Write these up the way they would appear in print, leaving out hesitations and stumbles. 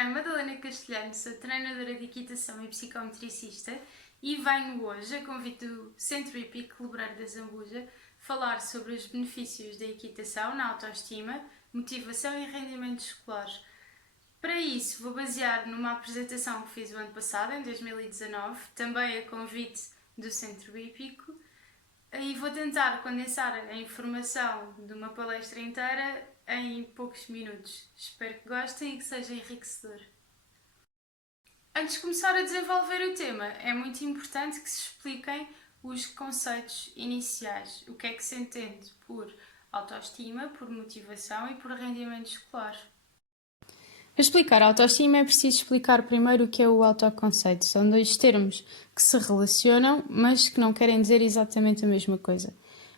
é Madalena Castelhano, sou treinadora de equitação e psicometricista e venho hoje, a convite do Centro Hípico Lebreiro da Zambuja, falar sobre os benefícios da equitação na autoestima, motivação e rendimento escolar. Para isso, vou basear numa apresentação que fiz o ano passado, em 2019, também a convite do Centro Hípico, e vou tentar condensar a informação de uma palestra inteira em poucos minutos. Espero que gostem e que seja enriquecedor. Antes de começar a desenvolver o tema, é muito importante que se expliquem os conceitos iniciais. O que é que se entende por autoestima, por motivação e por rendimento escolar. Para explicar a autoestima é preciso explicar primeiro o que é o autoconceito. São dois termos que se relacionam, mas que não querem dizer exatamente a mesma coisa.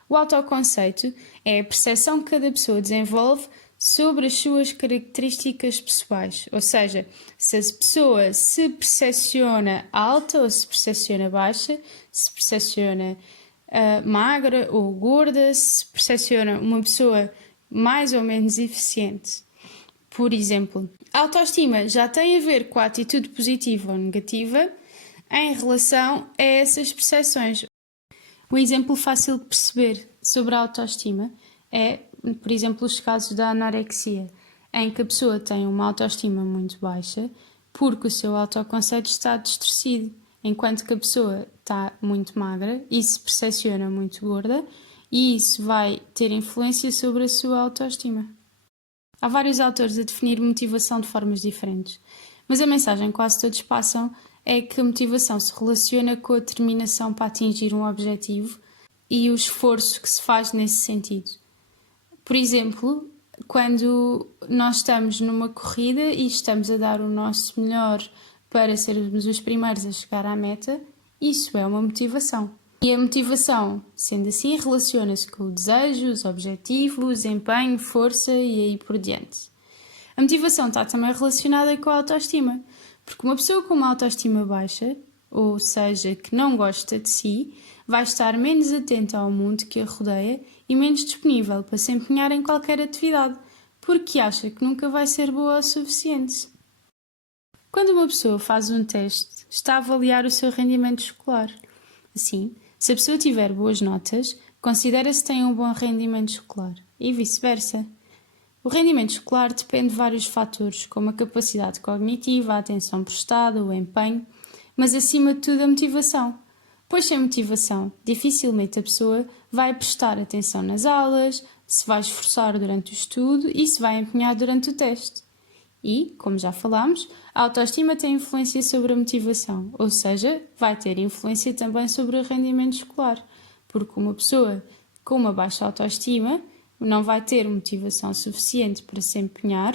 O autoconceito é a percepção que cada pessoa desenvolve sobre as suas características pessoais, ou seja, se a pessoa se percepciona alta ou se percepciona baixa, se percepciona magra ou gorda, se percepciona uma pessoa mais ou menos eficiente. Por exemplo, a autoestima já tem a ver com a atitude positiva ou negativa em relação a essas percepções. Um exemplo fácil de perceber sobre a autoestima é, por exemplo, os casos da anorexia, em que a pessoa tem uma autoestima muito baixa porque o seu autoconceito está distorcido, enquanto que a pessoa está muito magra e se percepciona muito gorda, e isso vai ter influência sobre a sua autoestima. Há vários autores a definir motivação de formas diferentes, mas a mensagem que quase todos passam é que a motivação se relaciona com a determinação para atingir um objetivo e o esforço que se faz nesse sentido. Por exemplo, quando nós estamos numa corrida e estamos a dar o nosso melhor para sermos os primeiros a chegar à meta, isso é uma motivação. E a motivação, sendo assim, relaciona-se com o desejo, os objetivos, empenho, força e aí por diante. A motivação está também relacionada com a autoestima, porque uma pessoa com uma autoestima baixa, ou seja, que não gosta de si, vai estar menos atenta ao mundo que a rodeia e menos disponível para se empenhar em qualquer atividade, porque acha que nunca vai ser boa o suficiente. Quando uma pessoa faz um teste, está a avaliar o seu rendimento escolar. Assim, se a pessoa tiver boas notas, considera-se que tem um bom rendimento escolar e vice-versa. O rendimento escolar depende de vários fatores, como a capacidade cognitiva, a atenção prestada, o empenho, mas acima de tudo a motivação. Pois sem motivação, dificilmente a pessoa vai prestar atenção nas aulas, se vai esforçar durante o estudo e se vai empenhar durante o teste. E, como já falámos, a autoestima tem influência sobre a motivação, ou seja, vai ter influência também sobre o rendimento escolar, porque uma pessoa com uma baixa autoestima não vai ter motivação suficiente para se empenhar,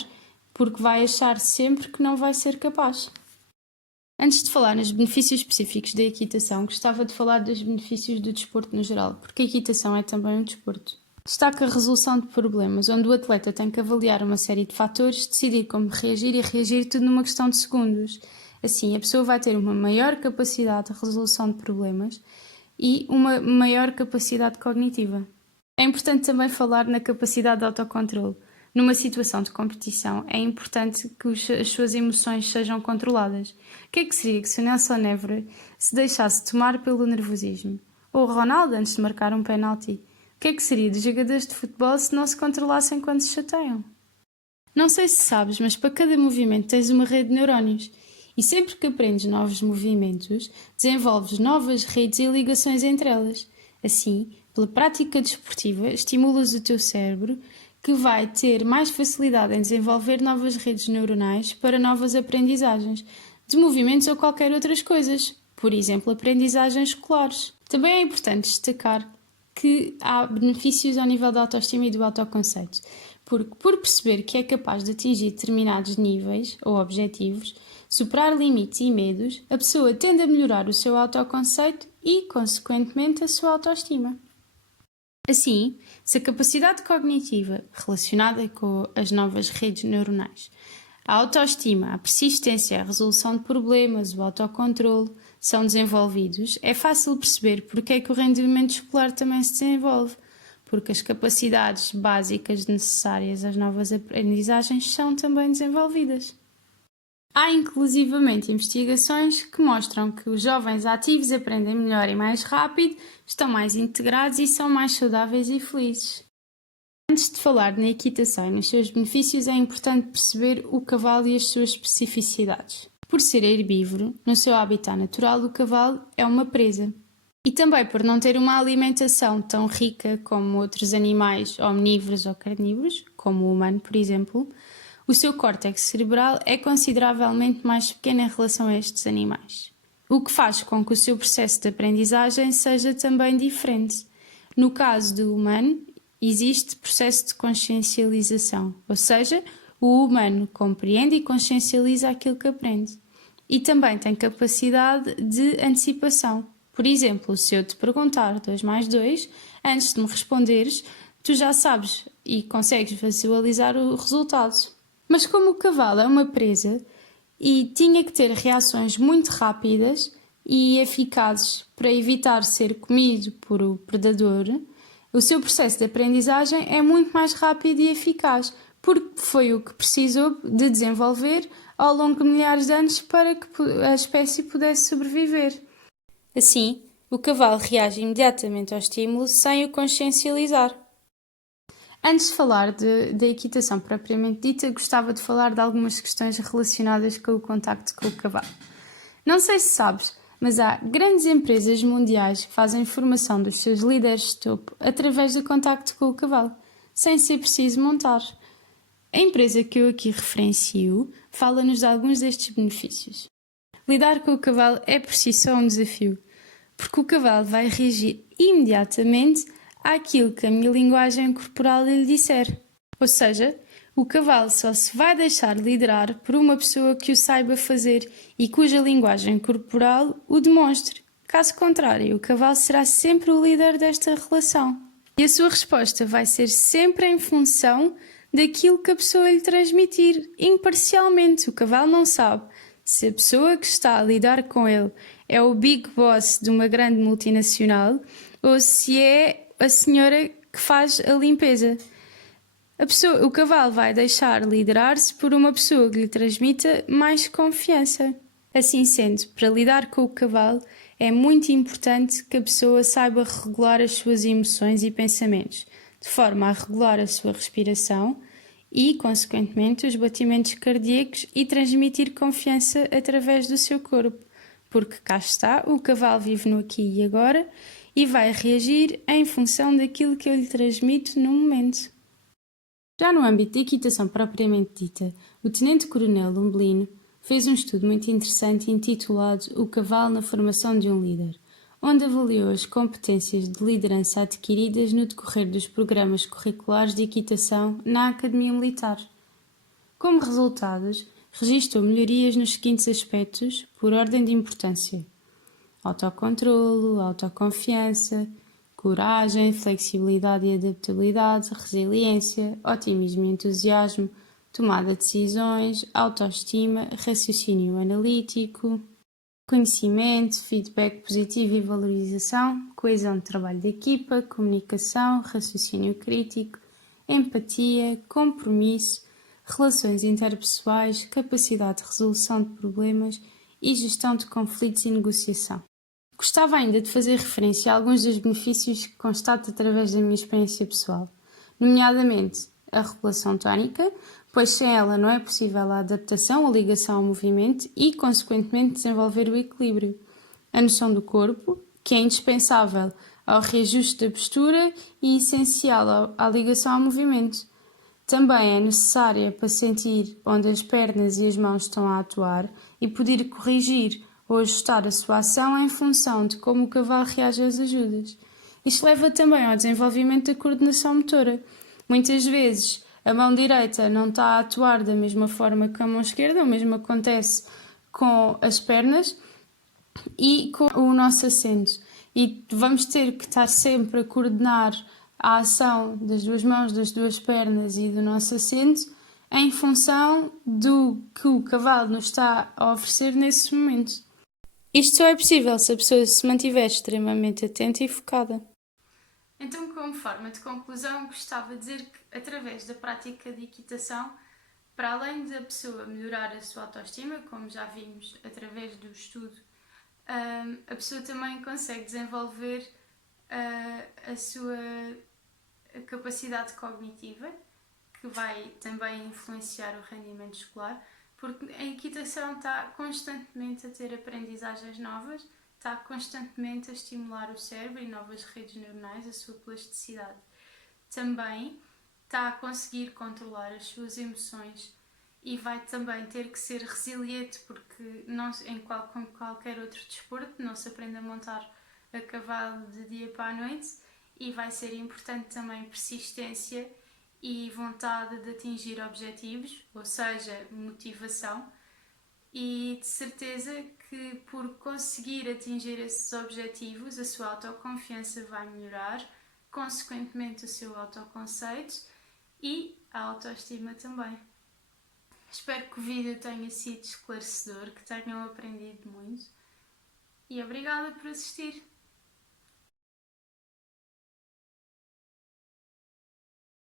porque vai achar sempre que não vai ser capaz. Antes de falar nos benefícios específicos da equitação, gostava de falar dos benefícios do desporto no geral, porque a equitação é também um desporto. Destaca a resolução de problemas, onde o atleta tem que avaliar uma série de fatores, decidir como reagir e reagir tudo numa questão de segundos. Assim, a pessoa vai ter uma maior capacidade de resolução de problemas e uma maior capacidade cognitiva. É importante também falar na capacidade de autocontrole. Numa situação de competição, é importante que as suas emoções sejam controladas. O que é que seria que se o Nelson Évora se deixasse tomar pelo nervosismo? Ou o Ronaldo antes de marcar um penalti? O que é que seria dos jogadores de futebol se não se controlassem quando se chateiam? Não sei se sabes, mas para cada movimento tens uma rede de neurónios. E sempre que aprendes novos movimentos, desenvolves novas redes e ligações entre elas. Assim, pela prática desportiva, estimulas o teu cérebro, que vai ter mais facilidade em desenvolver novas redes neuronais para novas aprendizagens, de movimentos ou qualquer outras coisas, por exemplo, aprendizagens escolares. Também é importante destacar que há benefícios ao nível da autoestima e do autoconceito, porque por perceber que é capaz de atingir determinados níveis ou objetivos, superar limites e medos, a pessoa tende a melhorar o seu autoconceito e, consequentemente, a sua autoestima. Assim, se a capacidade cognitiva relacionada com as novas redes neuronais, a autoestima, a persistência, a resolução de problemas, o autocontrole são desenvolvidos, é fácil perceber porque é que o rendimento escolar também se desenvolve, porque as capacidades básicas necessárias às novas aprendizagens são também desenvolvidas. Há inclusivamente investigações que mostram que os jovens ativos aprendem melhor e mais rápido, estão mais integrados e são mais saudáveis e felizes. Antes de falar na equitação e nos seus benefícios, é importante perceber o cavalo e as suas especificidades. Por ser herbívoro, no seu habitat natural, o cavalo é uma presa. E também por não ter uma alimentação tão rica como outros animais omnívoros ou carnívoros, como o humano, por exemplo, o seu córtex cerebral é consideravelmente mais pequeno em relação a estes animais, o que faz com que o seu processo de aprendizagem seja também diferente. No caso do humano, existe processo de consciencialização, ou seja, o humano compreende e consciencializa aquilo que aprende. E também tem capacidade de antecipação. Por exemplo, se eu te perguntar 2 mais 2, antes de me responderes, tu já sabes e consegues visualizar o resultado. Mas como o cavalo é uma presa e tinha que ter reações muito rápidas e eficazes para evitar ser comido por o predador, o seu processo de aprendizagem é muito mais rápido e eficaz, porque foi o que precisou de desenvolver ao longo de milhares de anos para que a espécie pudesse sobreviver. Assim, o cavalo reage imediatamente ao estímulo sem o consciencializar. Antes de falar da equitação propriamente dita, gostava de falar de algumas questões relacionadas com o contacto com o cavalo. Não sei se sabes, mas há grandes empresas mundiais que fazem formação dos seus líderes de topo através do contacto com o cavalo, sem ser preciso montar. A empresa que eu aqui referencio fala-nos de alguns destes benefícios. Lidar com o cavalo é por si só um desafio, porque o cavalo vai reagir imediatamente àquilo que a minha linguagem corporal lhe disser. Ou seja, o cavalo só se vai deixar liderar por uma pessoa que o saiba fazer e cuja linguagem corporal o demonstre. Caso contrário, o cavalo será sempre o líder desta relação. E a sua resposta vai ser sempre em função daquilo que a pessoa lhe transmitir, imparcialmente. O cavalo não sabe se a pessoa que está a lidar com ele é o big boss de uma grande multinacional ou se é a senhora que faz a limpeza. O cavalo vai deixar liderar-se por uma pessoa que lhe transmita mais confiança. Assim sendo, para lidar com o cavalo, é muito importante que a pessoa saiba regular as suas emoções e pensamentos, de forma a regular a sua respiração e, consequentemente, os batimentos cardíacos e transmitir confiança através do seu corpo, porque cá está, o cavalo vive no aqui e agora e vai reagir em função daquilo que eu lhe transmito no momento. Já no âmbito da equitação propriamente dita, o Tenente-Coronel Umbelino fez um estudo muito interessante intitulado O Cavalo na Formação de um Líder, onde avaliou as competências de liderança adquiridas no decorrer dos programas curriculares de equitação na Academia Militar. Como resultados, registou melhorias nos seguintes aspectos, por ordem de importância: autocontrolo, autoconfiança, coragem, flexibilidade e adaptabilidade, resiliência, otimismo e entusiasmo, tomada de decisões, autoestima, raciocínio analítico, conhecimento, feedback positivo e valorização, coesão de trabalho de equipa, comunicação, raciocínio crítico, empatia, compromisso, relações interpessoais, capacidade de resolução de problemas e gestão de conflitos e negociação. Gostava ainda de fazer referência a alguns dos benefícios que constato através da minha experiência pessoal, nomeadamente a regulação tónica, pois sem ela não é possível a adaptação ou ligação ao movimento e, consequentemente, desenvolver o equilíbrio. A noção do corpo, que é indispensável ao reajuste da postura e essencial à ligação ao movimento. Também é necessária para sentir onde as pernas e as mãos estão a atuar e poder corrigir ou ajustar a sua ação em função de como o cavalo reage às ajudas. Isto leva também ao desenvolvimento da coordenação motora. Muitas vezes a mão direita não está a atuar da mesma forma que a mão esquerda, o mesmo acontece com as pernas e com o nosso assento. E vamos ter que estar sempre a coordenar a ação das duas mãos, das duas pernas e do nosso assento em função do que o cavalo nos está a oferecer nesse momento. Isto só é possível se a pessoa se mantiver extremamente atenta e focada. Então, como forma de conclusão, gostava de dizer que, através da prática de equitação, Para além da pessoa melhorar a sua autoestima, como já vimos através do estudo, a pessoa também consegue desenvolver a sua capacidade cognitiva, que vai também influenciar o rendimento escolar, porque a equitação está constantemente a ter aprendizagens novas, está constantemente a estimular o cérebro e novas redes neuronais, a sua plasticidade. Também está a conseguir controlar as suas emoções e vai também ter que ser resiliente, porque não, como qualquer outro desporto não se aprende a montar a cavalo de dia para a noite, e vai ser importante também persistência e vontade de atingir objetivos, ou seja, motivação, e de certeza que por conseguir atingir esses objetivos a sua autoconfiança vai melhorar, consequentemente o seu autoconceito e a autoestima também. Espero que o vídeo tenha sido esclarecedor, que tenham aprendido muito e obrigada por assistir.